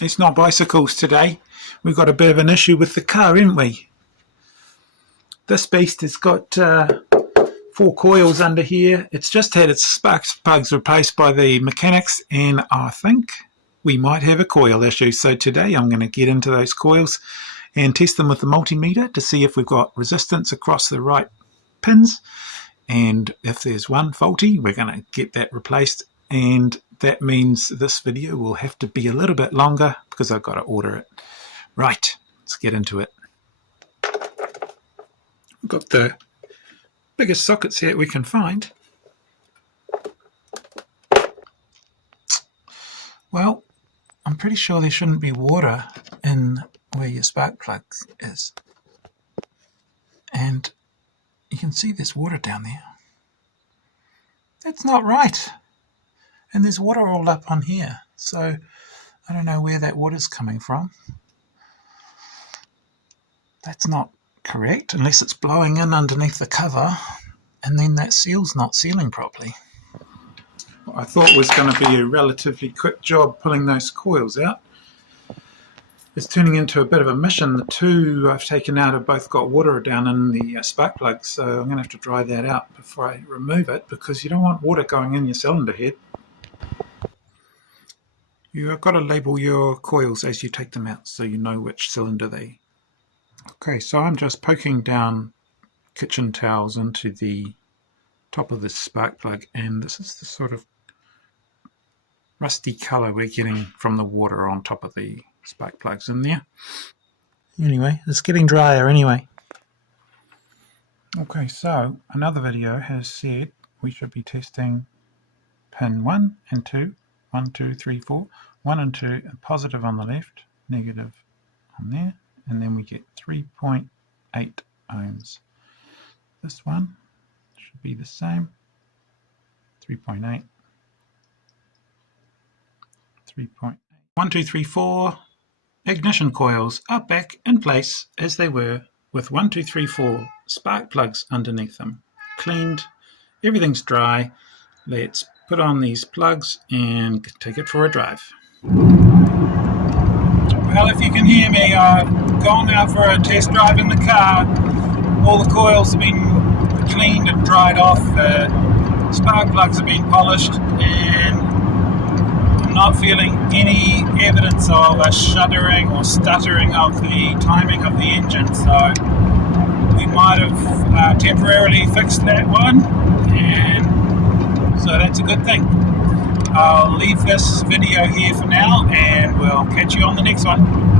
It's not bicycles today. We've got a bit of an issue with the car, haven't we? This beast has got 4 coils under here. It's just had its spark plugs replaced by the mechanics, and I think we might have a coil issue. So today I'm going to get into those coils and test them with the multimeter to see if we've got resistance across the right pins. And if there's one faulty, we're going to get that replaced. And that means this video will have to be a little bit longer because I've got to order it. Right, let's get into it. We've got the biggest sockets here we can find. Well, I'm pretty sure there shouldn't be water in where your spark plug is. And you can see there's water down there. That's not right. And there's water all up on here. So I don't know where that water's coming from. That's not correct unless it's blowing in underneath the cover, and then that seal's not sealing properly. What I thought was going to be a relatively quick job pulling those coils out, it's turning into a bit of a mission. The 2 I've taken out have both got water down in the spark plug, so I'm going to have to dry that out before I remove it, because you don't want water going in your cylinder head. You've got to label your coils as you take them out so you know which cylinder they. Okay, so I'm just poking down kitchen towels into the top of this spark plug, and this is the sort of rusty colour we're getting from the water on top of the spark plugs in there. Anyway, it's getting drier anyway. Okay, so another video has said we should be testing pin 1 and 2, 1, 2, 3, 4, 1 and 2, positive on the left, negative on there, and then we get 3.8 ohms. This one should be the same, 3.8, 3.8. 1, 2, 3, 4 ignition coils are back in place as they were, with 1, 2, 3, 4 spark plugs underneath them. Cleaned, everything's dry. Let's put on these plugs and take it for a drive. Well, if you can hear me, I've gone out for a test drive in the car. All the coils have been cleaned and dried off. The spark plugs have been polished, and I'm not feeling any evidence of a shuddering or stuttering of the timing of the engine. So we might have temporarily fixed that one, and so that's a good thing. I'll leave this video here for now, and we'll catch you on the next one.